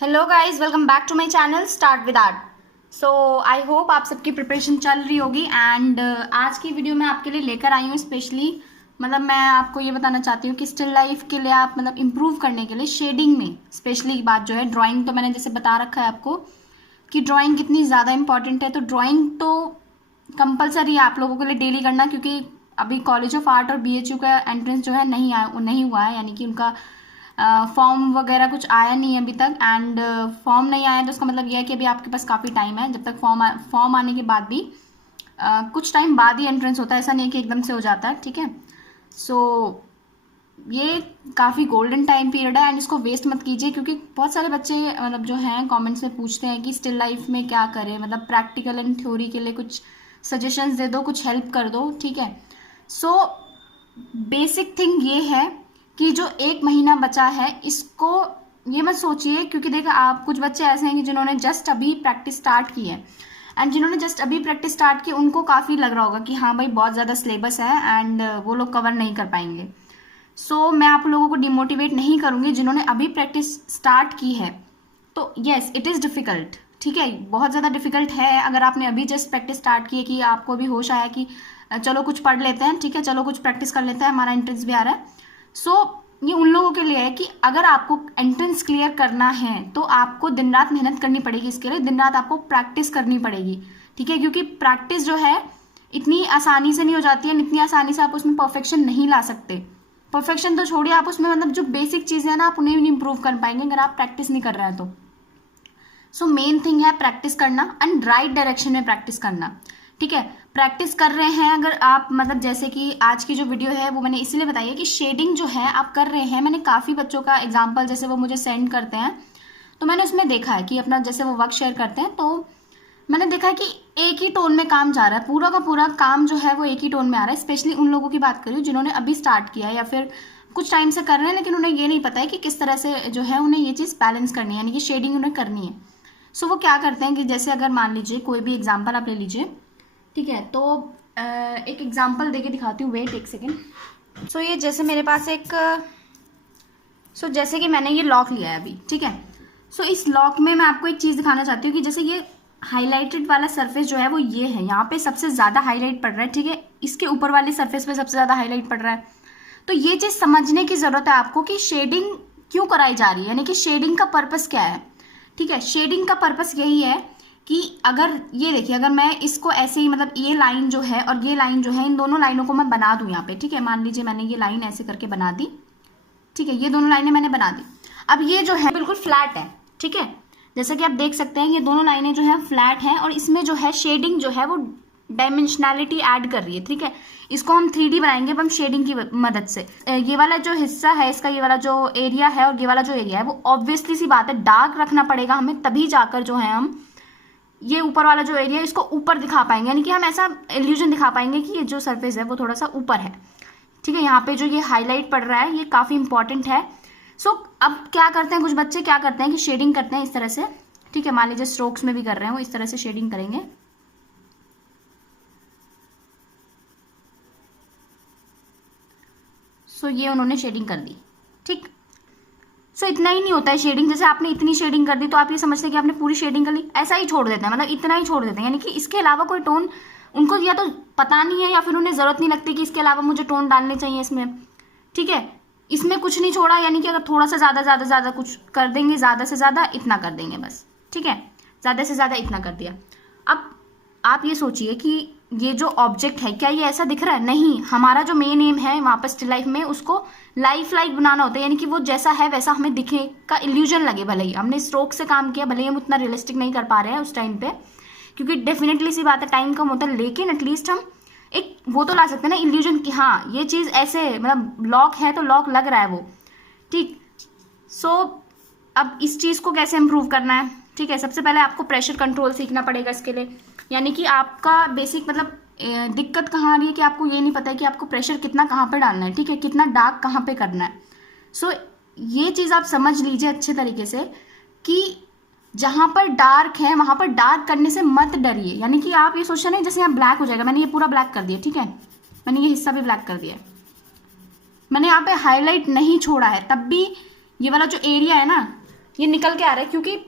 Hello guys, welcome back to my channel start with art. So I hope आप सबकी preparation चल रही होगी एंड आज की वीडियो मैं आपके लिए लेकर आई हूँ स्पेशली। मतलब मैं आपको ये बताना चाहती हूँ कि स्टिल लाइफ के लिए आप मतलब इम्प्रूव करने के लिए शेडिंग में स्पेशली बात जो है, ड्राइंग तो मैंने जैसे बता रखा है आपको कि ड्राइंग कितनी ज़्यादा इंपॉर्टेंट है। तो ड्राइंग तो कंपलसरी है आप लोगों के लिए डेली करना, क्योंकि अभी कॉलेज ऑफ आर्ट और BHU का एंट्रेंस जो है नहीं हुआ है, यानी कि उनका फॉर्म वगैरह कुछ आया नहीं है अभी तक। एंड फॉर्म नहीं आया तो उसका मतलब यह है कि अभी आपके पास काफ़ी टाइम है। जब तक फॉर्म आने के बाद भी कुछ टाइम बाद ही एंट्रेंस होता है, ऐसा नहीं है कि एकदम से हो जाता है, ठीक है। सो ये काफ़ी गोल्डन टाइम पीरियड है एंड इसको वेस्ट मत कीजिए, क्योंकि बहुत सारे बच्चे मतलब जो हैं कमेंट्स में पूछते हैं कि स्टिल लाइफ में क्या करें, मतलब प्रैक्टिकल एंड थ्योरी के लिए कुछ सजेशंस दे दो, कुछ हेल्प कर दो, ठीक है। सो बेसिक थिंग ये है कि जो 1 महीना बचा है इसको ये मत सोचिए, क्योंकि देखा आप कुछ बच्चे ऐसे हैं कि जिन्होंने जस्ट अभी प्रैक्टिस स्टार्ट की है एंड जिन्होंने जस्ट अभी प्रैक्टिस स्टार्ट की उनको काफ़ी लग रहा होगा कि हाँ भाई बहुत ज़्यादा सिलेबस है एंड वो लोग कवर नहीं कर पाएंगे। सो मैं आप लोगों को डिमोटिवेट नहीं करूँगी जिन्होंने अभी प्रैक्टिस स्टार्ट की है। तो येस, इट इज़ डिफ़िकल्ट, ठीक है, बहुत ज़्यादा डिफ़िकल्ट है। अगर आपने अभी जस्ट प्रैक्टिस स्टार्ट की है कि आपको भी होश आया कि चलो कुछ पढ़ लेते हैं, ठीक है, चलो कुछ प्रैक्टिस कर लेते हैं, हमारा एंट्रेंस भी आ रहा है। सो ये उन लोगों के लिए है कि अगर आपको एंट्रेंस क्लियर करना है तो आपको दिन रात मेहनत करनी पड़ेगी, इसके लिए दिन रात आपको प्रैक्टिस करनी पड़ेगी, ठीक है। क्योंकि प्रैक्टिस जो है इतनी आसानी से नहीं हो जाती है, इतनी आसानी से आप उसमें परफेक्शन नहीं ला सकते। परफेक्शन तो छोड़िए, आप उसमें मतलब जो बेसिक चीज़ें हैं ना, आप उन्हें भी नहीं इम्प्रूव कर पाएंगे अगर आप प्रैक्टिस नहीं कर रहे हैं तो। सो मेन थिंग है प्रैक्टिस करना एंड राइट डायरेक्शन में प्रैक्टिस करना, ठीक है। प्रैक्टिस कर रहे हैं अगर आप, मतलब जैसे कि आज की जो वीडियो है वो मैंने इसलिए बताई है कि शेडिंग जो है आप कर रहे हैं। मैंने काफ़ी बच्चों का एग्जांपल जैसे वो मुझे सेंड करते हैं तो मैंने उसमें देखा है कि अपना जैसे वो वर्क शेयर करते हैं तो मैंने देखा है कि एक ही टोन में काम जा रहा है, पूरा का पूरा काम जो है वो एक ही टोन में आ रहा है। स्पेशली उन लोगों की बात करूँ जिन्होंने अभी स्टार्ट किया है या फिर कुछ टाइम से कर रहे हैं, लेकिन उन्हें ये नहीं पता है कि किस तरह से जो है उन्हें ये चीज़ बैलेंस करनी है, यानी कि शेडिंग उन्हें करनी है। सो वो क्या करते हैं कि जैसे अगर मान लीजिए कोई भी एग्जाम्पल आप ले लीजिए, ठीक है, तो एक एग्जांपल देके दिखाती हूँ, वेट एक सेकेंड। सो ये जैसे मेरे पास एक जैसे कि मैंने ये लॉक लिया है अभी, ठीक है। सो इस लॉक में मैं आपको एक चीज़ दिखाना चाहती हूँ कि जैसे ये हाईलाइटेड वाला सरफेस जो है वो ये है, यहाँ पे सबसे ज़्यादा हाईलाइट पड़ रहा है, ठीक है, इसके ऊपर वाले सरफेस पे सबसे ज़्यादा हाईलाइट पड़ रहा है। तो ये चीज़ समझने की ज़रूरत है आपको कि शेडिंग क्यों कराई जा रही है, यानी कि शेडिंग का पर्पस क्या है, ठीक है। शेडिंग का पर्पस यही है कि अगर ये देखिए, अगर मैं इसको ऐसे ही मतलब ये लाइन जो है और ये लाइन जो है, इन दोनों लाइनों को मैं बना दूं यहाँ पे, ठीक है। मान लीजिए मैंने ये लाइन ऐसे करके बना दी, ठीक है, ये दोनों लाइनें मैंने बना दी। अब ये जो है बिल्कुल फ्लैट है, ठीक है, जैसा कि आप देख सकते हैं ये दोनों लाइनें जो है फ्लैट हैं और इसमें जो है शेडिंग जो है वो डायमेंशनैलिटी ऐड कर रही है, ठीक है। इसको हम 3D बनाएंगे अब हम शेडिंग की मदद से। ये वाला जो हिस्सा है इसका, ये वाला जो एरिया है और ये वाला जो एरिया है वो ऑब्वियसली सी बात है डार्क रखना पड़ेगा हमें, तभी जाकर जो है हम ये ऊपर वाला जो एरिया है इसको ऊपर दिखा पाएंगे, यानी कि हम ऐसा इल्यूजन दिखा पाएंगे कि ये जो सरफेस है वो थोड़ा सा ऊपर है, ठीक है। यहाँ पे जो ये हाईलाइट पड़ रहा है ये काफ़ी इंपॉर्टेंट है। सो अब क्या करते हैं कुछ बच्चे, क्या करते हैं कि शेडिंग करते हैं इस तरह से, ठीक है, मान लीजिए स्ट्रोक्स में भी कर रहे हैं वो इस तरह से शेडिंग करेंगे। सो ये उन्होंने शेडिंग कर दी, ठीक। सो इतना ही नहीं होता है शेडिंग, जैसे आपने इतनी शेडिंग कर दी तो आप ये समझते हैं कि आपने पूरी शेडिंग कर ली, ऐसा ही छोड़ देते हैं, मतलब इतना ही छोड़ देते हैं, यानी कि इसके अलावा कोई टोन उनको या तो पता नहीं है या फिर उन्हें ज़रूरत नहीं लगती कि इसके अलावा मुझे टोन डालने चाहिए इसमें, ठीक है। इसमें कुछ नहीं छोड़ा, यानी कि अगर थोड़ा सा ज़्यादा कुछ कर देंगे, ज़्यादा से ज़्यादा इतना कर देंगे बस, ठीक है, ज़्यादा से ज़्यादा इतना कर दिया। अब आप ये सोचिए कि ये जो ऑब्जेक्ट है क्या ये ऐसा दिख रहा है? नहीं, हमारा जो मेन एम है वहाँ पर स्टिल लाइफ में उसको लाइफ लाइक बनाना होता है, यानी कि वो जैसा है वैसा हमें दिखे का इल्यूजन लगे। भले ही हमने स्ट्रोक से काम किया, भले ही हम उतना रियलिस्टिक नहीं कर पा रहे हैं उस टाइम पे, क्योंकि डेफिनेटली सी बात है टाइम कम होता है, लेकिन एटलीस्ट हम एक वो तो ला सकते हैं ना इल्यूजन कि हाँ ये चीज़ ऐसे मतलब लॉक है तो लॉक लग रहा है वो, ठीक। सो अब इस चीज़ को कैसे इम्प्रूव करना है, ठीक है। सबसे पहले आपको प्रेशर कंट्रोल सीखना पड़ेगा इसके लिए, यानी कि आपका बेसिक मतलब दिक्कत कहाँ आ रही है कि आपको ये नहीं पता है कि आपको प्रेशर कितना कहाँ पे डालना है, ठीक है, कितना डार्क कहाँ पे करना है। सो ये चीज़ आप समझ लीजिए अच्छे तरीके से कि जहाँ पर डार्क है वहाँ पर डार्क करने से मत डरिए, यानी कि आप ये सोच रहे हैं जैसे यहाँ ब्लैक हो जाएगा, मैंने ये पूरा ब्लैक कर दिया, ठीक है, मैंने ये हिस्सा भी ब्लैक कर दिया है, मैंने यहाँ पे हाईलाइट नहीं छोड़ा है, तब भी ये वाला जो एरिया है ना ये निकल के आ रहा है क्योंकि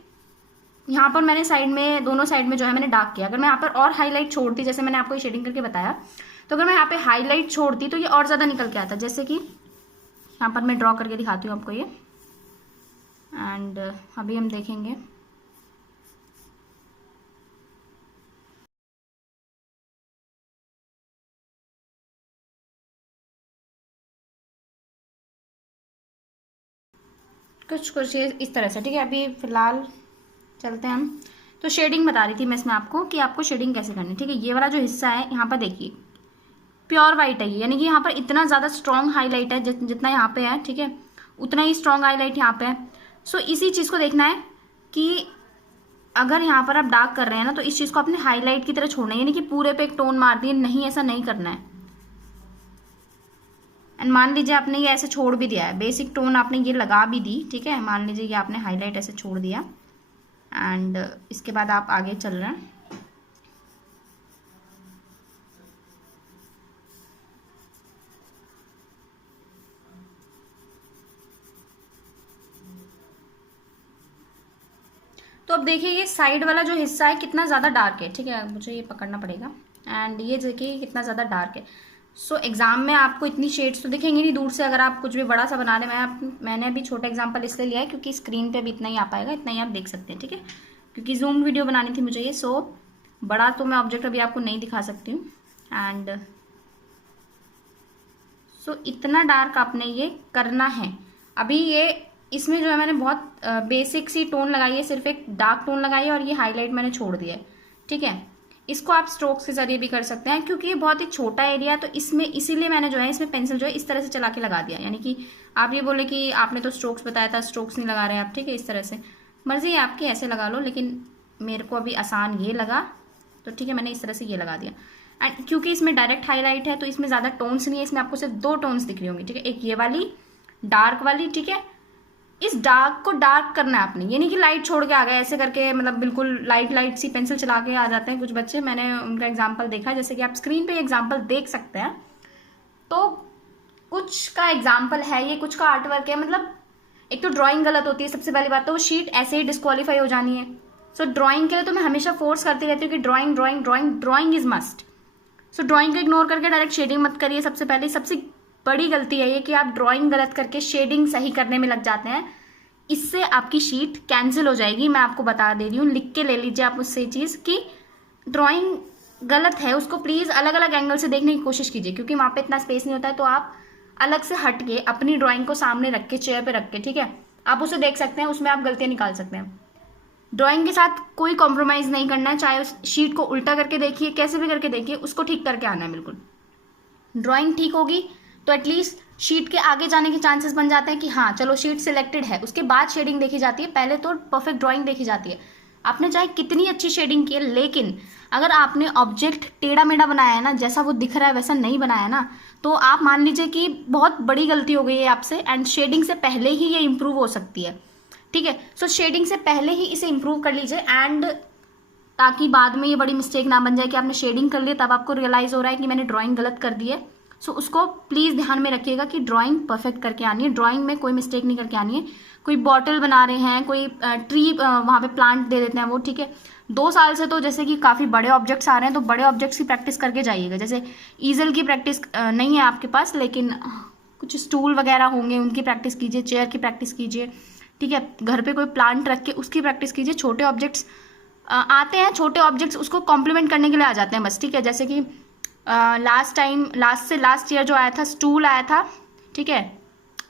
यहाँ पर मैंने साइड में, दोनों साइड में जो है मैंने डार्क किया। अगर मैं यहाँ पर और हाईलाइट छोड़ती, जैसे मैंने आपको ये शेडिंग करके बताया, तो अगर मैं यहाँ पे हाईलाइट छोड़ती तो ये और ज़्यादा निकल के आता। जैसे कि यहाँ पर मैं ड्रॉ करके दिखाती हूँ आपको ये, एंड अभी हम देखेंगे। कुछ ये इस तरह से, ठीक है। अभी फिलहाल चलते हैं हम। तो शेडिंग बता रही थी मैं इसमें आपको कि आपको शेडिंग कैसे करनी है, ठीक है। ये वाला जो हिस्सा है यहाँ पर देखिए प्योर वाइट है ये, यानी कि यहाँ पर इतना ज़्यादा स्ट्रॉन्ग हाईलाइट है जितना यहाँ पे है, ठीक है, उतना ही स्ट्रॉन्ग हाईलाइट यहाँ पे है। सो इसी चीज़ को देखना है कि अगर यहाँ पर आप डार्क कर रहे हैं ना, तो इस चीज़ को आपने हाईलाइट की तरह छोड़ना है, यानी कि पूरे पे एक टोन मार दिए, नहीं ऐसा नहीं करना है। एंड मान लीजिए आपने ये ऐसे छोड़ भी दिया है, बेसिक टोन आपने ये लगा भी दी, ठीक है। मान लीजिए ये आपने हाईलाइट ऐसे छोड़ दिया, एंड इसके बाद आप आगे चल रहे हैं। तो अब देखिए ये साइड वाला जो हिस्सा है कितना ज़्यादा डार्क है, ठीक है। मुझे ये पकड़ना पड़ेगा, एंड ये देखिए कितना ज़्यादा डार्क है। सो एग्जाम में आपको इतनी शेड्स तो दिखेंगी नहीं दूर से, अगर आप कुछ भी बड़ा सा बना रहे। मैंने अभी छोटा एग्जाम्पल इसलिए लिया है क्योंकि स्क्रीन पे भी इतना ही आ पाएगा, इतना ही आप देख सकते हैं, ठीक है, क्योंकि जूम वीडियो बनानी थी मुझे ये। सो बड़ा तो मैं ऑब्जेक्ट अभी आपको नहीं दिखा सकती हूँ। एंड सो इतना डार्क आपने ये करना है। अभी ये इसमें जो है मैंने बहुत बेसिक सी टोन लगाई है, सिर्फ एक डार्क टोन लगाई है, और ये हाईलाइट मैंने छोड़ दिया है, ठीक है। इसको आप स्ट्रोक्स के जरिए भी कर सकते हैं क्योंकि ये बहुत ही छोटा एरिया है, तो इसमें इसीलिए मैंने जो है इसमें पेंसिल जो है इस तरह से चला के लगा दिया। यानी कि आप ये बोले कि आपने तो स्ट्रोक्स बताया था, स्ट्रोक्स नहीं लगा रहे आप, ठीक है। इस तरह से मर्जी है आपकी, ऐसे लगा लो, लेकिन मेरे को अभी आसान ये लगा, तो ठीक है, मैंने इस तरह से ये लगा दिया। एंड क्योंकि इसमें डायरेक्ट हाईलाइट है तो इसमें ज़्यादा टोन्स नहीं है, इसमें आपको सिर्फ 2 टोन्स दिख रही होंगी, ठीक है। एक ये वाली डार्क वाली, ठीक है। इस डार्क को डार्क करना है आपने, ये नहीं कि लाइट छोड़ के आ गए ऐसे करके, मतलब बिल्कुल लाइट सी पेंसिल चला के आ जाते हैं कुछ बच्चे। मैंने उनका एग्जांपल देखा, जैसे कि आप स्क्रीन पे एग्जांपल देख सकते हैं। तो कुछ का एग्जांपल है ये, कुछ का आर्टवर्क है। मतलब एक तो ड्राइंग गलत होती है, सबसे पहली बात तो वो शीट ऐसे ही डिस्क्वालीफाई हो जानी है। सो ड्राइंग के लिए तो मैं हमेशा फोर्स करती रहती हूँ कि drawing drawing drawing drawing is must. So drawing को इग्नोर करके डायरेक्ट शेडिंग मत करिए। सबसे पहले सबसे बड़ी गलती है ये कि आप ड्राइंग गलत करके शेडिंग सही करने में लग जाते हैं। इससे आपकी शीट कैंसिल हो जाएगी। मैं आपको बता दे रही हूँ, लिख के ले लीजिए आप उससे चीज़ कि ड्राइंग गलत है, उसको प्लीज़ अलग अलग एंगल से देखने की कोशिश कीजिए, क्योंकि वहाँ पे इतना स्पेस नहीं होता है। तो आप अलग से हट के अपनी ड्राइंग को सामने रख के चेयर पे रख के, ठीक है, आप उसे देख सकते हैं, उसमें आप गलतियाँ निकाल सकते हैं। ड्राइंग के साथ कोई कॉम्प्रोमाइज़ नहीं करना है, चाहे उस शीट को उल्टा करके देखिए, कैसे भी करके देखिए, उसको ठीक करके आना है बिल्कुल। ड्राइंग ठीक होगी तो एटलीस्ट शीट के आगे जाने के चांसेस बन जाते हैं कि हाँ चलो शीट सिलेक्टेड है, उसके बाद शेडिंग देखी जाती है, पहले तो परफेक्ट ड्राइंग देखी जाती है। आपने चाहे कितनी अच्छी शेडिंग की है, लेकिन अगर आपने ऑब्जेक्ट टेढ़ा मेढ़ा बनाया है ना, जैसा वो दिख रहा है वैसा नहीं बनाया ना, तो आप मान लीजिए कि बहुत बड़ी गलती हो गई है आपसे, एंड शेडिंग से पहले ही ये इंप्रूव हो सकती है, ठीक है। सो शेडिंग से पहले ही इसे इंप्रूव कर लीजिए, एंड ताकि बाद में ये बड़ी मिस्टेक ना बन जाए कि आपने शेडिंग कर ली तब आपको रियलाइज़ हो रहा है कि मैंने ड्राइंग गलत कर दी है। सो उसको प्लीज़ ध्यान में रखिएगा कि ड्राइंग परफेक्ट करके आनी है, ड्राइंग में कोई मिस्टेक नहीं करके आनी है। कोई बॉटल बना रहे हैं, कोई ट्री वहाँ पे प्लांट दे देते हैं वो, ठीक है। 2 साल से तो जैसे कि काफ़ी बड़े ऑब्जेक्ट्स आ रहे हैं, तो बड़े ऑब्जेक्ट्स की प्रैक्टिस करके जाइएगा। जैसे ईजल की प्रैक्टिस नहीं है आपके पास, लेकिन कुछ स्टूल वगैरह होंगे उनकी प्रैक्टिस कीजिए, चेयर की प्रैक्टिस कीजिए, ठीक है। घर पर कोई प्लांट रख के उसकी प्रैक्टिस कीजिए। छोटे ऑब्जेक्ट्स आते हैं, छोटे ऑब्जेक्ट्स उसको कॉम्प्लीमेंट करने के लिए आ जाते हैं बस, ठीक है। जैसे कि लास्ट ईयर जो आया था स्टूल आया था, ठीक है।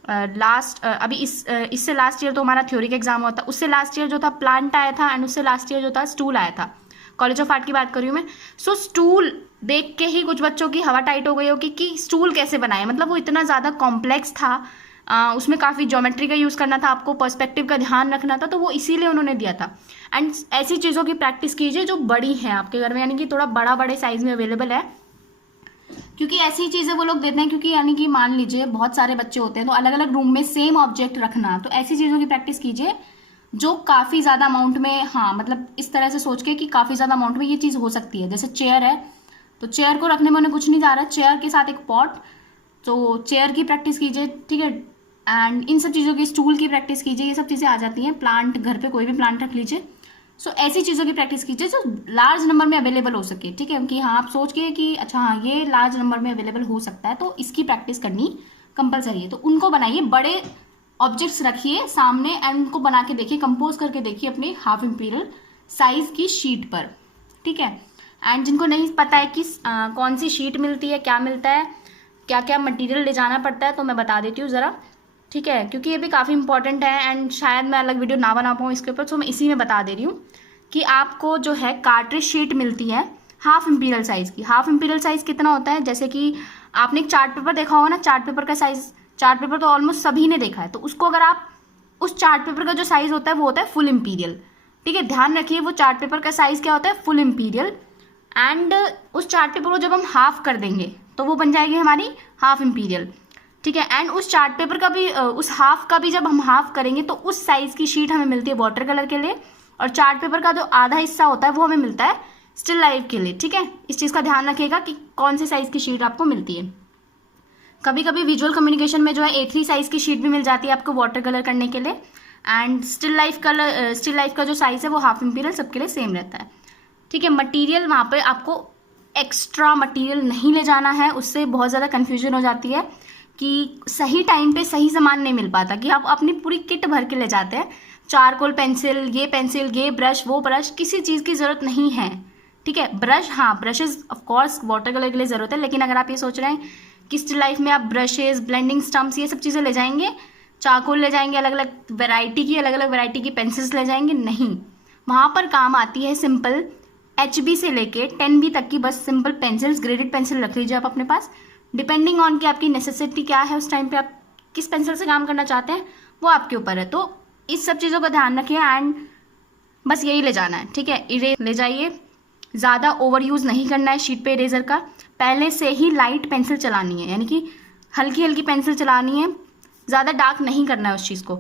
अभी इससे लास्ट ईयर तो हमारा थ्योरी का एग्जाम हुआ था, उससे लास्ट ईयर जो था प्लांट आया था, एंड उससे लास्ट ईयर जो था स्टूल आया था। कॉलेज ऑफ आर्ट की बात कर रही हूँ मैं। सो स्टूल देख के ही कुछ बच्चों की हवा टाइट हो गई होगी कि स्टूल कैसे बनाए, मतलब वो इतना ज़्यादा कॉम्प्लेक्स था, उसमें काफ़ी ज्योमेट्री का यूज़ करना था, आपको पर्सपेक्टिव का ध्यान रखना था, तो वो इसीलिए उन्होंने दिया था। एंड ऐसी चीज़ों की प्रैक्टिस कीजिए जो बड़ी हैं आपके घर में, यानी कि थोड़ा बड़े साइज़ में अवेलेबल है, क्योंकि ऐसी चीज़ें वो लोग देते हैं। क्योंकि यानी कि मान लीजिए बहुत सारे बच्चे होते हैं, तो अलग अलग रूम में सेम ऑब्जेक्ट रखना, तो ऐसी चीज़ों की प्रैक्टिस कीजिए जो काफ़ी ज़्यादा अमाउंट में, हाँ मतलब इस तरह से सोच के कि काफ़ी ज़्यादा अमाउंट में ये चीज़ हो सकती है। जैसे चेयर है, तो चेयर को रखने में उन्हें कुछ नहीं जा रहा, चेयर के साथ एक पॉट, तो चेयर की प्रैक्टिस कीजिए, ठीक है। एंड इन सब चीज़ों की, स्टूल की प्रैक्टिस कीजिए, ये सब चीज़ें आ जाती हैं। प्लांट, घर पे कोई भी प्लांट रख लीजिए। सो ऐसी चीज़ों की प्रैक्टिस कीजिए जो लार्ज नंबर में अवेलेबल हो सके, ठीक है, कि हाँ आप सोच के कि अच्छा हाँ ये लार्ज नंबर में अवेलेबल हो सकता है तो इसकी प्रैक्टिस करनी कंपलसरी है। तो उनको बनाइए, बड़े ऑब्जेक्ट्स रखिए सामने एंड उनको बना के देखिए, कंपोज करके देखिए अपने हाफ इंपीरियल साइज की शीट पर, ठीक है। एंड जिनको नहीं पता है कि कौन सी शीट मिलती है, क्या मिलता है, क्या क्या मटेरियल ले जाना पड़ता है, तो मैं बता देती हूँ ज़रा, ठीक है, क्योंकि ये भी काफ़ी इंपॉर्टेंट है एंड शायद मैं अलग वीडियो ना बना पाऊँ इसके ऊपर, तो मैं इसी में बता दे रही हूँ कि आपको जो है कार्ट्रिज शीट मिलती है हाफ इंपीरियल साइज़ की। हाफ इंपीरियल साइज़ कितना होता है, जैसे कि आपने एक चार्ट पेपर देखा होगा ना, चार्ट पेपर का साइज़, चार्ट पेपर तो ऑलमोस्ट सभी ने देखा है, तो उसको अगर आप उस चार्ट पेपर का जो साइज़ होता है वो होता है फुल इंपीरियल, ठीक है। ध्यान रखिए वो चार्ट पेपर का साइज़ क्या होता है, फुल इंपीरियल। एंड उस चार्ट पेपर को जब हम हाफ कर देंगे तो वो बन जाएगी हमारी हाफ इंपीरियल, ठीक है। एंड उस चार्ट पेपर का भी, उस हाफ का भी जब हम हाफ करेंगे तो उस साइज़ की शीट हमें मिलती है वाटर कलर के लिए, और चार्ट पेपर का जो आधा हिस्सा होता है वो हमें मिलता है स्टिल लाइफ के लिए, ठीक है। इस चीज़ का ध्यान रखिएगा कि कौन से साइज़ की शीट आपको मिलती है। कभी कभी विजुअल कम्युनिकेशन में जो है A3 साइज़ की शीट भी मिल जाती है आपको वाटर कलर करने के लिए। एंड स्टिल लाइफ का जो साइज़ है वो हाफ इंपीरियल सबके लिए सेम रहता है, ठीक है। मटेरियल वहाँ पे आपको एक्स्ट्रा मटेरियल नहीं ले जाना है, उससे बहुत ज़्यादा कन्फ्यूजन हो जाती है कि सही टाइम पे सही सामान नहीं मिल पाता, कि आप अपनी पूरी किट भर के ले जाते हैं, चारकोल पेंसिल, ये ब्रश, वो ब्रश, किसी चीज़ की ज़रूरत नहीं है, ठीक है। ब्रश, हाँ ब्रशेज़ ऑफकोर्स वाटर कलर के लिए ज़रूरत है, लेकिन अगर आप ये सोच रहे हैं कि स्टिल लाइफ में आप ब्रशेज़, ब्लेंडिंग स्टम्प्स, ये सब चीज़ें ले जाएंगे, चारकोल ले जाएंगे, अलग अलग वैरायटी की पेंसिल्स ले जाएंगे, नहीं, वहाँ पर काम आती है सिंपल HB से लेके 10B तक की बस सिंपल पेंसिल्स, ग्रेडेड पेंसिल रख लीजिए आप अपने पास, डिपेंडिंग ऑन कि आपकी नेसेसिटी क्या है उस टाइम पे, आप किस पेंसिल से काम करना चाहते हैं वो आपके ऊपर है। तो इस सब चीज़ों का ध्यान रखिए एंड बस यही ले जाना है, ठीक है। इरेजर ले जाइए, ज़्यादा ओवर यूज़ नहीं करना है शीट पे इरेजर का, पहले से ही लाइट पेंसिल चलानी है, यानी कि हल्की हल्की पेंसिल चलानी है, ज़्यादा डार्क नहीं करना है उस चीज़ को,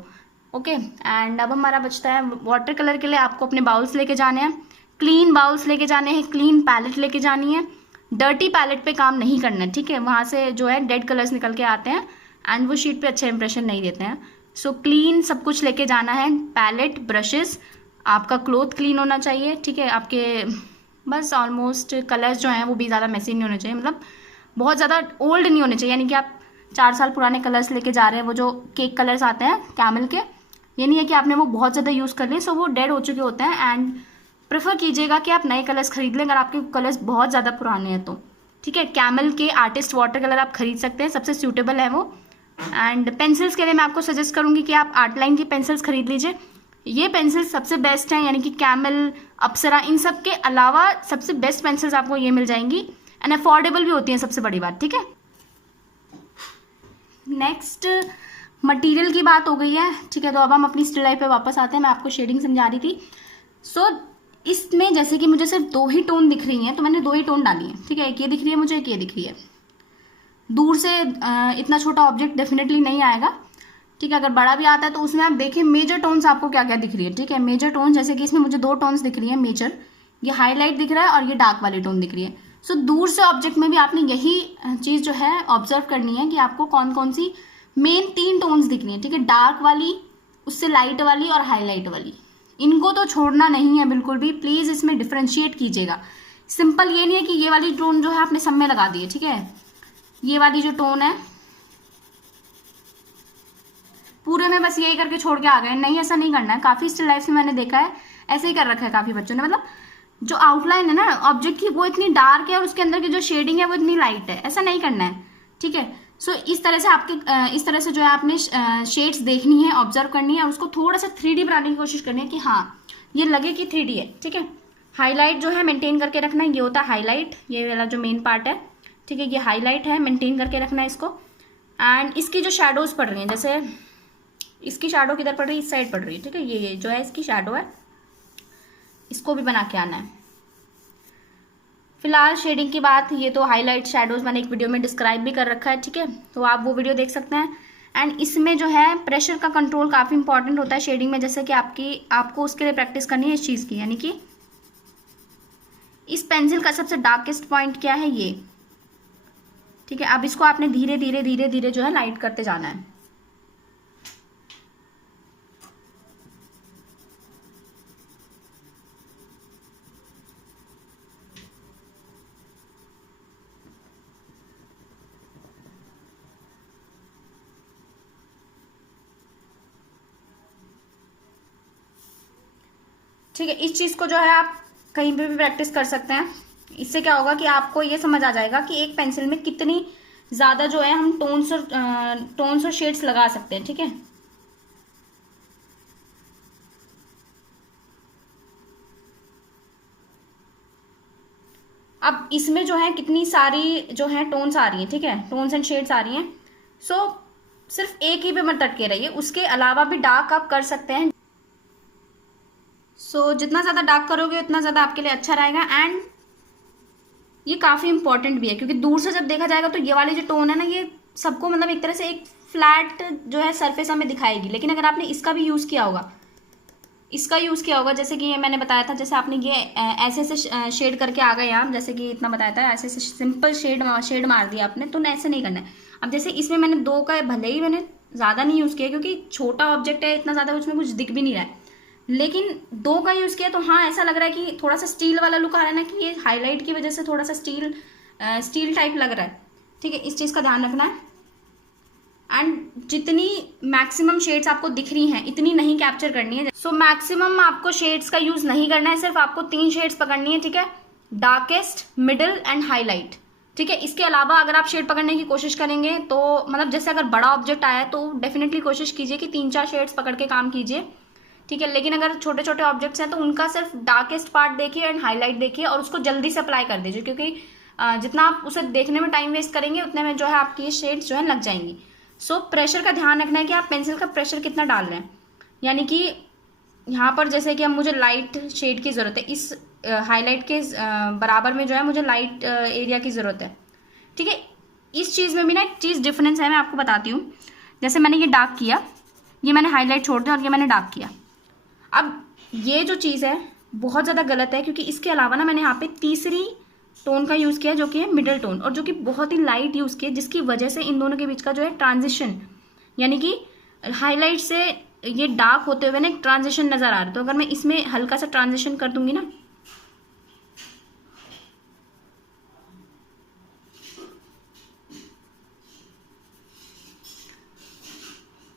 ओके। एंड अब हमारा बचता है वाटर कलर के लिए आपको अपने बाउल्स लेके जाने हैं, क्लीन बाउल्स लेके जाने हैं, क्लीन पैलेट लेके जानी है, डर्टी पैलेट पे काम नहीं करना है, ठीक है। वहाँ से जो है डेड कलर्स निकल के आते हैं एंड वो शीट पे अच्छे इंप्रेशन नहीं देते हैं। सो क्लीन सब कुछ लेके जाना है, पैलेट, ब्रशेस, आपका क्लोथ क्लीन होना चाहिए, ठीक है। आपके बस ऑलमोस्ट कलर्स जो हैं वो भी ज़्यादा मैसी नहीं होने चाहिए, मतलब बहुत ज़्यादा ओल्ड नहीं होने चाहिए, यानी कि आप 4 साल पुराने कलर्स लेके जा रहे हैं, वो जो केक कलर्स आते हैं कैमल के, ये नहीं है कि आपने वो बहुत ज़्यादा यूज़ कर लिए, सो वो डेड हो चुके होते हैं। एंड प्रेफर कीजिएगा कि आप नए कलर्स खरीद लें अगर आपके कलर्स बहुत ज़्यादा पुराने हैं तो, ठीक है। कैमल के आर्टिस्ट वाटर कलर आप खरीद सकते हैं, सबसे सूटेबल है वो। एंड पेंसिल्स के लिए मैं आपको सजेस्ट करूँगी कि आप आर्ट लाइन की पेंसिल्स खरीद लीजिए, ये पेंसिल्स सबसे बेस्ट हैं, यानी कि कैमल, अप्सरा, इन सब के अलावा सबसे बेस्ट पेंसिल्स आपको ये मिल जाएंगी एंड अफोर्डेबल भी होती हैं, सबसे बड़ी बात, ठीक है। नेक्स्ट मटेरियल की बात हो गई है, ठीक है। तो अब हम अपनी स्टिल लाइफ पे वापस आते हैं, मैं आपको शेडिंग समझा रही थी। सो इसमें जैसे कि मुझे सिर्फ 2 ही टोन दिख रही हैं, तो मैंने 2 ही टोन डाली हैं, ठीक है। एक ये दिख रही है मुझे, एक ये दिख रही है। दूर से इतना छोटा ऑब्जेक्ट डेफिनेटली नहीं आएगा, ठीक है। अगर बड़ा भी आता है तो उसमें आप देखिए मेजर टोन्स आपको क्या क्या दिख रही है, ठीक है। मेजर टोन जैसे कि इसमें मुझे 2 टोन्स दिख रही है मेजर, ये हाईलाइट दिख रहा है और ये डार्क वाली टोन दिख रही है। सो दूर से ऑब्जेक्ट में भी आपने यही चीज़ जो है ऑब्जर्व करनी है कि आपको कौन कौन सी मेन 3 टोन्स दिख रही है, ठीक है। डार्क वाली, उससे लाइट वाली और हाईलाइट वाली, इनको तो छोड़ना नहीं है बिल्कुल भी, प्लीज़ इसमें डिफ्रेंशिएट कीजिएगा। सिंपल ये नहीं है कि ये वाली टोन जो है आपने सब में लगा दी है, ठीक है। ये वाली जो टोन है पूरे में बस यही करके छोड़ के आ गए, नहीं, ऐसा नहीं करना है। काफ़ी स्टिल लाइफ में मैंने देखा है ऐसे ही कर रखा है काफ़ी बच्चों ने, मतलब जो आउटलाइन है ना ऑब्जेक्ट की वो इतनी डार्क है और उसके अंदर की जो शेडिंग है वो इतनी लाइट है, ऐसा नहीं करना है, ठीक है। सो इस तरह से आपके इस तरह से जो है आपने शेड्स देखनी है, ऑब्जर्व करनी है और उसको थोड़ा सा 3D बनाने की कोशिश करनी है कि हाँ ये लगे कि 3D है, ठीक है। हाईलाइट जो है मेंटेन करके रखना है, ये होता है हाईलाइट, ये वाला जो मेन पार्ट है, ठीक है, ये हाईलाइट है, मेंटेन करके रखना है इसको। एंड इसकी जो शेडोज पड़ रही हैं, जैसे इसकी शैडो किधर पड़ रही है, इस साइड पड़ रही है, ठीक है। ये जो है इसकी शैडो है, इसको भी बना के आना है। फिलहाल शेडिंग की बात, ये तो हाईलाइट शैडोज मैंने एक वीडियो में डिस्क्राइब भी कर रखा है, ठीक है, तो आप वो वीडियो देख सकते हैं। एंड इसमें जो है प्रेशर का कंट्रोल काफ़ी इंपॉर्टेंट होता है शेडिंग में, जैसे कि आपको उसके लिए प्रैक्टिस करनी है इस चीज़ की, यानी कि इस पेंसिल का सबसे डार्केस्ट पॉइंट क्या है, ये, ठीक है। अब इसको आपने धीरे धीरे धीरे धीरे जो है लाइट करते जाना है, ठीक है, इस चीज़ को जो है आप कहीं पे भी प्रैक्टिस कर सकते हैं। इससे क्या होगा कि आपको ये समझ आ जाएगा कि एक पेंसिल में कितनी ज़्यादा जो है हम टोन्स और शेड्स लगा सकते हैं। ठीक है, अब इसमें जो है कितनी सारी जो है टोन्स आ रही हैं। ठीक है, टोन्स एंड शेड्स आ रही हैं। सो सिर्फ एक ही पे मत अटके रहिए, उसके अलावा भी डार्क आप कर सकते हैं। सो जितना ज़्यादा डार्क करोगे उतना ज़्यादा आपके लिए अच्छा रहेगा। एंड ये काफ़ी इंपॉर्टेंट भी है, क्योंकि दूर से जब देखा जाएगा तो ये वाली जो टोन है ना, ये सबको मतलब एक तरह से एक फ्लैट जो है सरफेस हमें दिखाएगी। लेकिन अगर आपने इसका भी यूज़ किया होगा, जैसे कि ये मैंने बताया था, जैसे आपने ये ऐसे ऐसे शेड करके आ गए आप, जैसे कि इतना बताया था, ऐसे ऐसे सिंपल शेड मार दिया आपने, तो ऐसे नहीं करना है। अब जैसे इसमें मैंने 2 का, भले ही मैंने ज़्यादा नहीं यूज़ किया क्योंकि छोटा ऑब्जेक्ट है, इतना ज़्यादा उसमें कुछ दिख भी नहीं रहा है, लेकिन 2 का यूज़ किया तो हाँ ऐसा लग रहा है कि थोड़ा सा स्टील वाला लुक आ रहा है ना, कि ये हाईलाइट की वजह से थोड़ा सा स्टील टाइप लग रहा है। ठीक है, इस चीज़ का ध्यान रखना है। एंड जितनी मैक्सिमम शेड्स आपको दिख रही हैं इतनी नहीं कैप्चर करनी है। सो मैक्सिमम आपको शेड्स का यूज नहीं करना है, सिर्फ आपको 3 शेड्स पकड़नी है। ठीक है, डार्केस्ट, मिडिल एंड हाईलाइट। ठीक है, इसके अलावा अगर आप शेड पकड़ने की कोशिश करेंगे तो मतलब जैसे अगर बड़ा ऑब्जेक्ट आया है तो डेफिनेटली कोशिश कीजिए कि 3-4 शेड्स पकड़ के काम कीजिए। ठीक है, लेकिन अगर छोटे छोटे ऑब्जेक्ट्स हैं तो उनका सिर्फ डार्केस्ट पार्ट देखिए एंड हाईलाइट देखिए, और उसको जल्दी से अप्लाई कर दीजिए, क्योंकि जितना आप उसे देखने में टाइम वेस्ट करेंगे उतने में जो है आपकी ये शेड्स जो है लग जाएंगी। सो प्रेशर का ध्यान रखना है कि आप पेंसिल का प्रेशर कितना डाल रहे हैं। यानी कि यहाँ पर जैसे कि अब मुझे लाइट शेड की ज़रूरत है, इस हाईलाइट के बराबर में जो है मुझे लाइट एरिया की ज़रूरत है। ठीक है, इस चीज़ में भी ना एक चीज़ डिफरेंस है, मैं आपको बताती हूँ। जैसे मैंने ये डार्क किया, ये मैंने हाईलाइट छोड़ दिया और ये मैंने डार्क किया। अब ये जो चीज़ है बहुत ज़्यादा गलत है, क्योंकि इसके अलावा ना मैंने यहाँ पे तीसरी टोन का यूज़ किया जो कि है मिडल टोन, और जो कि बहुत ही लाइट यूज़ किया, जिसकी वजह से इन दोनों के बीच का जो है ट्रांजिशन, यानी कि हाईलाइट से ये डार्क होते हुए ना एक ट्रांजिशन नज़र आ रहा है। तो अगर मैं इसमें हल्का सा ट्रांजिशन कर दूंगी ना,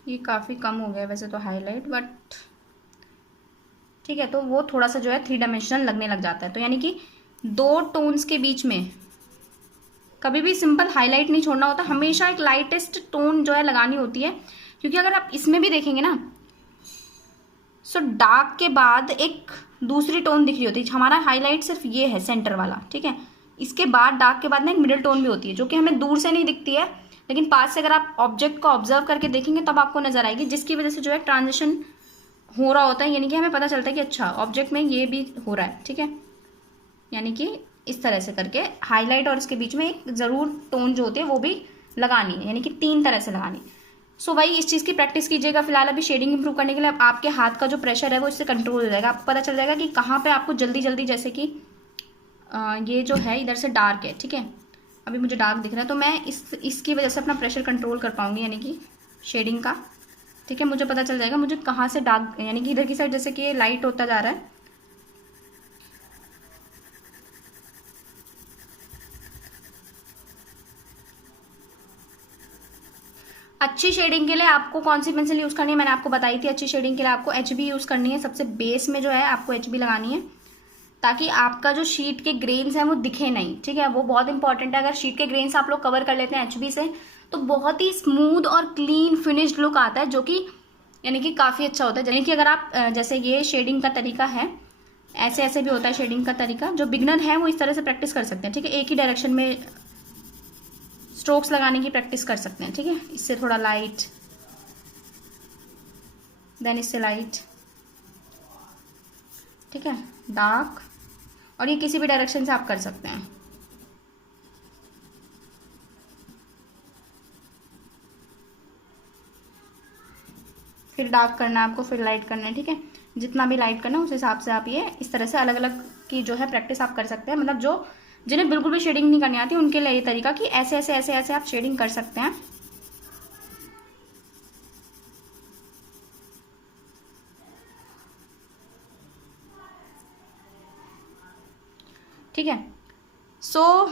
ये काफ़ी कम हो गया वैसे तो हाईलाइट, बट ठीक है, तो वो थोड़ा सा जो है 3 डायमेंशनल लगने लग जाता है। तो यानी कि 2 टोन्स के बीच में कभी भी सिंपल हाईलाइट नहीं छोड़ना होता, हमेशा एक लाइटेस्ट टोन जो है लगानी होती है। क्योंकि अगर आप इसमें भी देखेंगे ना, सो डार्क के बाद एक दूसरी टोन दिख रही होती है। हमारा हाईलाइट सिर्फ ये है सेंटर वाला। ठीक है, इसके बाद डार्क के बाद ना एक मिडिल टोन भी होती है, जो कि हमें दूर से नहीं दिखती है, लेकिन पास से अगर आप ऑब्जेक्ट को ऑब्जर्व करके देखेंगे तब आपको नजर आएगी, जिसकी वजह से जो है ट्रांजिशन हो रहा होता है। यानी कि हमें पता चलता है कि अच्छा ऑब्जेक्ट में ये भी हो रहा है। ठीक है, यानी कि इस तरह से करके हाईलाइट और इसके बीच में एक ज़रूर टोन जो होती है वो भी लगानी है, यानी कि 3 तरह से लगानी। सो भाई इस चीज़ की प्रैक्टिस कीजिएगा। फिलहाल अभी शेडिंग इंप्रूव करने के लिए आपके हाथ का जो प्रेशर है वो इससे कंट्रोल हो जाएगा। आपको पता चल जाएगा कि कहाँ पे आपको जल्दी जल्दी, जैसे कि ये जो है इधर से डार्क है। ठीक है, अभी मुझे डार्क दिख रहा है, तो मैं इसकी वजह से अपना प्रेशर कंट्रोल कर पाऊंगी, यानी कि शेडिंग का। ठीक है, मुझे पता चल जाएगा मुझे कहाँ से डार्क, यानी कि इधर की साइड जैसे कि ये लाइट होता जा रहा है, अच्छी शेडिंग के लिए आपको कौन सी पेंसिल यूज़ करनी है मैंने आपको बताई थी। अच्छी शेडिंग के लिए आपको HB यूज़ करनी है, सबसे बेस में जो है आपको HB लगानी है, ताकि आपका जो शीट के ग्रेन्स हैं वो दिखे नहीं। ठीक है, वो बहुत इंपॉर्टेंट है। अगर शीट के ग्रेन्स आप लोग कवर कर लेते हैं HB से तो बहुत ही स्मूथ और क्लीन फिनिश्ड लुक आता है, जो कि यानी कि काफ़ी अच्छा होता है। यानी कि अगर आप जैसे ये शेडिंग का तरीका है, ऐसे ऐसे भी होता है शेडिंग का तरीका, जो बिगनर है वो इस तरह से प्रैक्टिस कर सकते हैं। ठीक है, एक ही डायरेक्शन में स्ट्रोक्स लगाने की प्रैक्टिस कर सकते हैं। ठीक है, इससे थोड़ा लाइट, देन इससे लाइट, ठीक है, डार्क, और ये किसी भी डायरेक्शन से आप कर सकते हैं। फिर डार्क करना है आपको, फिर लाइट करना है। ठीक है, जितना भी लाइट करना है उस हिसाब से आप ये इस तरह से अलग अलग की जो है प्रैक्टिस आप कर सकते हैं। मतलब जो जिन्हें बिल्कुल भी शेडिंग नहीं करनी आती उनके लिए ये तरीका कि ऐसे ऐसे ऐसे ऐसे आप शेडिंग कर सकते हैं। ठीक है, सो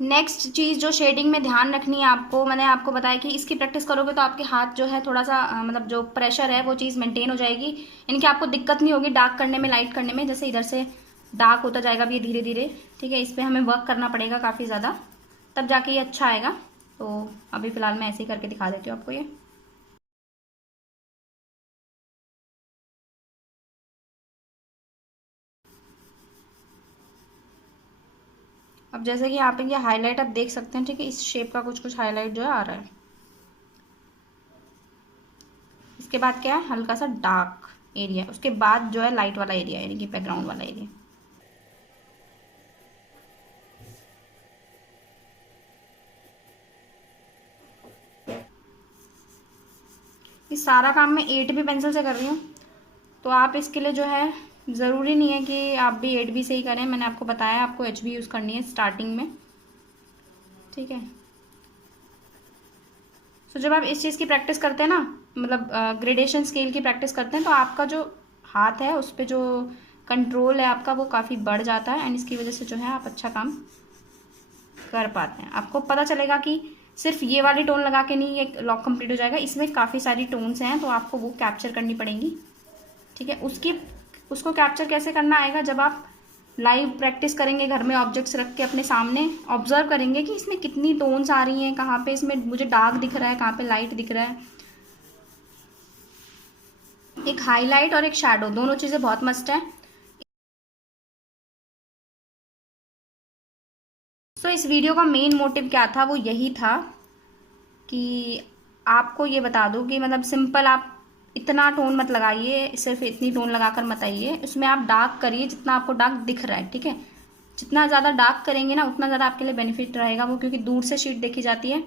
नेक्स्ट चीज़ जो शेडिंग में ध्यान रखनी है आपको, मैंने आपको बताया कि इसकी प्रैक्टिस करोगे तो आपके हाथ जो है थोड़ा सा मतलब जो प्रेशर है वो चीज़ मेंटेन हो जाएगी, यानी कि आपको दिक्कत नहीं होगी डार्क करने में, लाइट करने में। जैसे इधर से डार्क होता जाएगा भी धीरे धीरे, ठीक है। इस पर हमें वर्क करना पड़ेगा काफ़ी ज़्यादा, तब जाके ये अच्छा आएगा। तो अभी फ़िलहाल मैं ऐसे ही करके दिखा देती हूँ आपको ये। अब जैसे कि यहाँ पे ये हाईलाइट आप देख सकते हैं, ठीक है। इस शेप का कुछ कुछ हाईलाइट जो है आ रहा है। इसके बाद क्या है, हल्का सा डार्क एरिया, उसके बाद जो है लाइट वाला एरिया, यानी कि बैकग्राउंड वाला एरिया। ये सारा काम मैं 8B पेंसिल से कर रही हूँ, तो आप इसके लिए जो है ज़रूरी नहीं है कि आप भी 8B से ही करें। मैंने आपको बताया आपको HB यूज़ करनी है स्टार्टिंग में, ठीक है। सो जब आप इस चीज़ की प्रैक्टिस करते हैं ना, मतलब ग्रेडेशन स्केल की प्रैक्टिस करते हैं, तो आपका जो हाथ है उस पर जो कंट्रोल है आपका वो काफ़ी बढ़ जाता है, एंड इसकी वजह से जो है आप अच्छा काम कर पाते हैं। आपको पता चलेगा कि सिर्फ ये वाली टोन लगा के नहीं ये लॉक कंप्लीट हो जाएगा, इसमें काफ़ी सारी टोन्स हैं, तो आपको वो कैप्चर करनी पड़ेंगी, ठीक है। उसको कैप्चर कैसे करना आएगा, जब आप लाइव प्रैक्टिस करेंगे घर में ऑब्जेक्ट्स रख के अपने सामने, ऑब्जर्व करेंगे कि इसमें कितनी टोन्स आ रही हैं, कहाँ पे इसमें मुझे डार्क दिख रहा है, कहाँ पे लाइट दिख रहा है। एक हाईलाइट और एक शैडो, दोनों चीज़ें बहुत मस्ट है। सो इस वीडियो का मेन मोटिव क्या था, वो यही था कि आपको ये बता दूं कि मतलब सिंपल आप इतना टोन मत लगाइए, सिर्फ इतनी टोन लगाकर मत आइए, उसमें आप डार्क करिए जितना आपको डार्क दिख रहा है, ठीक है। जितना ज़्यादा डार्क करेंगे ना उतना ज़्यादा आपके लिए बेनिफिट रहेगा वो, क्योंकि दूर से शीट देखी जाती है,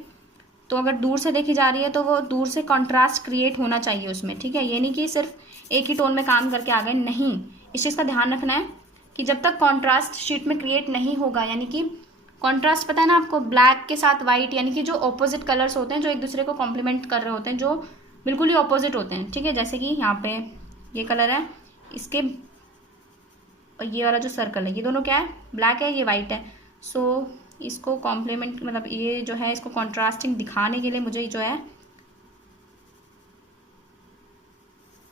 तो अगर दूर से देखी जा रही है तो वो दूर से कॉन्ट्रास्ट क्रिएट होना चाहिए उसमें, ठीक है। ये नहीं कि सिर्फ एक ही टोन में काम करके आ गए, नहीं। इस चीज़ का ध्यान रखना है कि जब तक कॉन्ट्रास्ट शीट में क्रिएट नहीं होगा, यानी कि कॉन्ट्रास्ट पता है ना आपको, ब्लैक के साथ वाइट, यानी कि जो ऑपोजिट कलर्स होते हैं जो एक दूसरे को कॉम्प्लीमेंट कर रहे होते हैं, जो बिल्कुल ही ऑपोजिट होते हैं, ठीक है। जैसे कि यहाँ पे ये कलर है, इसके और ये वाला जो सर्कल है, ये दोनों क्या है, ब्लैक है, ये वाइट है। सो इसको कॉम्प्लीमेंट मतलब ये जो है इसको कॉन्ट्रास्टिंग दिखाने के लिए मुझे जो है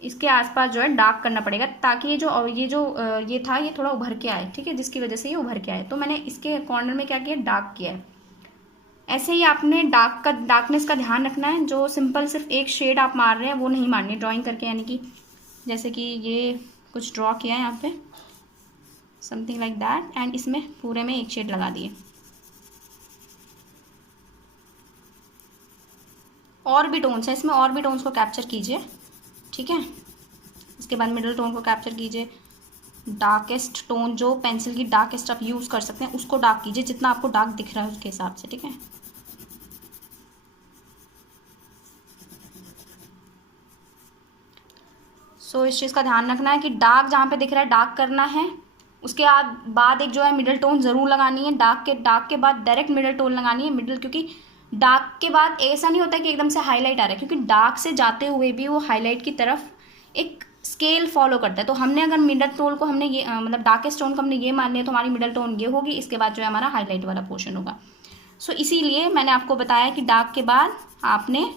इसके आसपास जो है डार्क करना पड़ेगा, ताकि ये था ये थोड़ा उभर के आए, ठीक है, जिसकी वजह से ये उभर के आए। तो मैंने इसके कॉर्नर में क्या किया, डार्क किया है। ऐसे ही आपने डार्कनेस का ध्यान रखना है, जो सिंपल सिर्फ एक शेड आप मार रहे हैं वो नहीं मारनी ड्राइंग करके, यानी कि जैसे कि ये कुछ ड्रॉ किया है यहाँ पे, समथिंग लाइक दैट, एंड इसमें पूरे में एक शेड लगा दिए। और भी टोन्स है इसमें, और भी टोन्स को कैप्चर कीजिए, ठीक है। इसके बाद मिडिल टोन को कैप्चर कीजिए, डार्केस्ट टोन जो पेंसिल की डार्केस्ट आप यूज़ कर सकते हैं उसको डार्क कीजिए, जितना आपको डार्क दिख रहा है उसके हिसाब से, ठीक है। सो इस चीज़ का ध्यान रखना है कि डार्क जहाँ पे दिख रहा है डार्क करना है, उसके बाद एक जो है मिडिल टोन ज़रूर लगानी है, डार्क के बाद डायरेक्ट मिडिल टोन लगानी है, मिडिल, क्योंकि डार्क के बाद ऐसा नहीं होता कि एकदम से हाईलाइट आ रहा है, क्योंकि डार्क से जाते हुए भी वो हाईलाइट की तरफ एक स्केल फॉलो करता है। तो हमने अगर मिडिल टोन को हमने ये मतलब डार्केस्ट टोन को हमने ये मान लिया, तो हमारी मिडिल टोन ये होगी, इसके बाद जो है हमारा हाईलाइट वाला पोर्शन होगा। सो इसीलिए मैंने आपको बताया कि डार्क के बाद आपने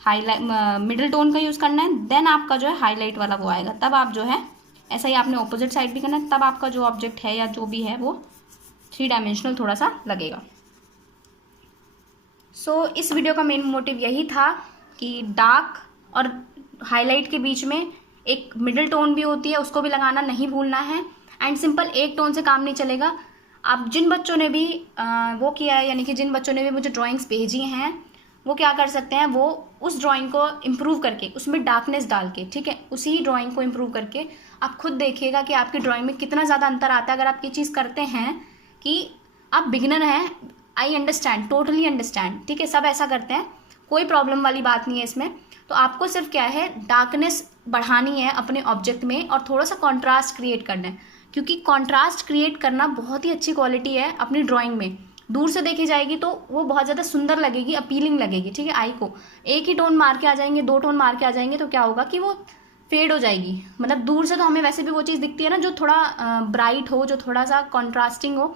हाईलाइट मिडिल टोन का यूज़ करना है, देन आपका जो है हाईलाइट वाला वो आएगा, तब आप जो है ऐसा ही आपने ऑपोजिट साइड भी करना है, तब आपका जो ऑब्जेक्ट है या जो भी है वो 3 डायमेंशनल थोड़ा सा लगेगा। सो इस वीडियो का मेन मोटिव यही था कि डार्क और हाईलाइट के बीच में एक मिडिल टोन भी होती है, उसको भी लगाना नहीं भूलना है। एंड सिंपल एक टोन से काम नहीं चलेगा। आप जिन बच्चों ने भी वो किया है, यानी कि जिन बच्चों ने भी मुझे ड्राइंग्स भेजी हैं, वो क्या कर सकते हैं, वो उस ड्राइंग को इम्प्रूव करके उसमें डार्कनेस डाल के, ठीक है, उसी ड्राइंग को इम्प्रूव करके आप खुद देखिएगा कि आपकी ड्राइंग में कितना ज़्यादा अंतर आता है। अगर आप ये चीज़ करते हैं कि आप बिगिनर हैं, आई अंडरस्टैंड, टोटली अंडरस्टैंड, ठीक है, सब ऐसा करते हैं, कोई प्रॉब्लम वाली बात नहीं है इसमें। तो आपको सिर्फ क्या है, डार्कनेस बढ़ानी है अपने ऑब्जेक्ट में और थोड़ा सा कॉन्ट्रास्ट क्रिएट करना है, क्योंकि कॉन्ट्रास्ट क्रिएट करना बहुत ही अच्छी क्वालिटी है अपनी ड्राइंग में। दूर से देखी जाएगी तो वो बहुत ज़्यादा सुंदर लगेगी, अपीलिंग लगेगी, ठीक है, आई को। एक ही टोन मार के आ जाएंगे, 2 टोन मार के आ जाएंगे तो क्या होगा कि वो फेड हो जाएगी। मतलब दूर से तो हमें वैसे भी वो चीज़ दिखती है ना जो थोड़ा ब्राइट हो, जो थोड़ा सा कॉन्ट्रास्टिंग हो,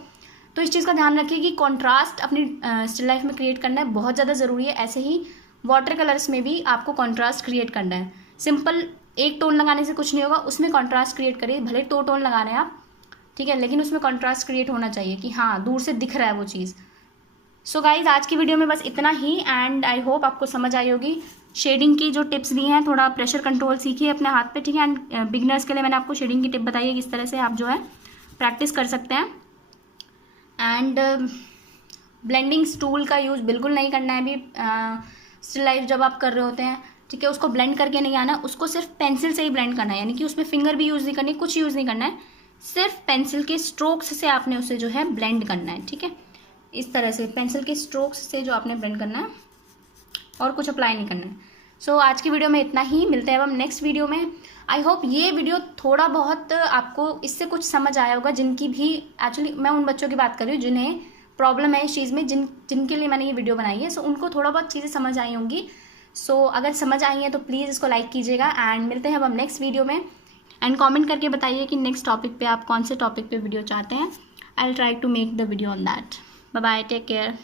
तो इस चीज़ का ध्यान रखिए कि कॉन्ट्रास्ट अपनी स्टिल लाइफ में क्रिएट करना है, बहुत ज़्यादा ज़रूरी है। ऐसे ही वाटर कलर्स में भी आपको कॉन्ट्रास्ट क्रिएट करना है। सिंपल एक टोन लगाने से कुछ नहीं होगा, उसमें कॉन्ट्रास्ट क्रिएट करिए, भले 2 टोन लगाने हैं आप, ठीक है, लेकिन उसमें कॉन्ट्रास्ट क्रिएट होना चाहिए कि हाँ दूर से दिख रहा है वो चीज़। सो गाइज आज की वीडियो में बस इतना ही, एंड आई होप आपको समझ आई होगी। शेडिंग की जो टिप्स दी हैं, थोड़ा प्रेशर कंट्रोल सीखिए अपने हाथ पे, ठीक है। एंड बिगनर्स के लिए मैंने आपको शेडिंग की टिप बताई है किस तरह से आप जो है प्रैक्टिस कर सकते हैं। एंड ब्लेंडिंग टूल का यूज़ बिल्कुल नहीं करना है अभी स्टिल लाइफ जब आप कर रहे होते हैं, ठीक है। उसको ब्लेंड करके नहीं आना, उसको सिर्फ पेंसिल से ही ब्लेंड करना है, यानी कि उसमें फिंगर भी यूज़ नहीं करनी, कुछ यूज़ नहीं करना है, सिर्फ पेंसिल के स्ट्रोक्स से आपने उसे जो है ब्लेंड करना है, ठीक है। इस तरह से पेंसिल के स्ट्रोक्स से जो आपने ब्लेंड करना है और कुछ अप्लाई नहीं करना है। सो आज की वीडियो में इतना ही, मिलते हैं अब हम नेक्स्ट वीडियो में। आई होप ये वीडियो थोड़ा बहुत आपको इससे कुछ समझ आया होगा, जिनकी भी एक्चुअली मैं उन बच्चों की बात कर रही हूँ जिन्हें प्रॉब्लम है इस चीज़ में, जिनके लिए मैंने ये वीडियो बनाई है। सो उनको थोड़ा बहुत चीज़ें समझ आई होंगी। सो अगर समझ आई हैं तो प्लीज़ इसको लाइक कीजिएगा, एंड मिलते हैं अब हम नेक्स्ट वीडियो में। एंड कमेंट करके बताइए कि नेक्स्ट टॉपिक पे आप कौन से टॉपिक पे वीडियो चाहते हैं। I will try to make the video on that. Bye bye, take care.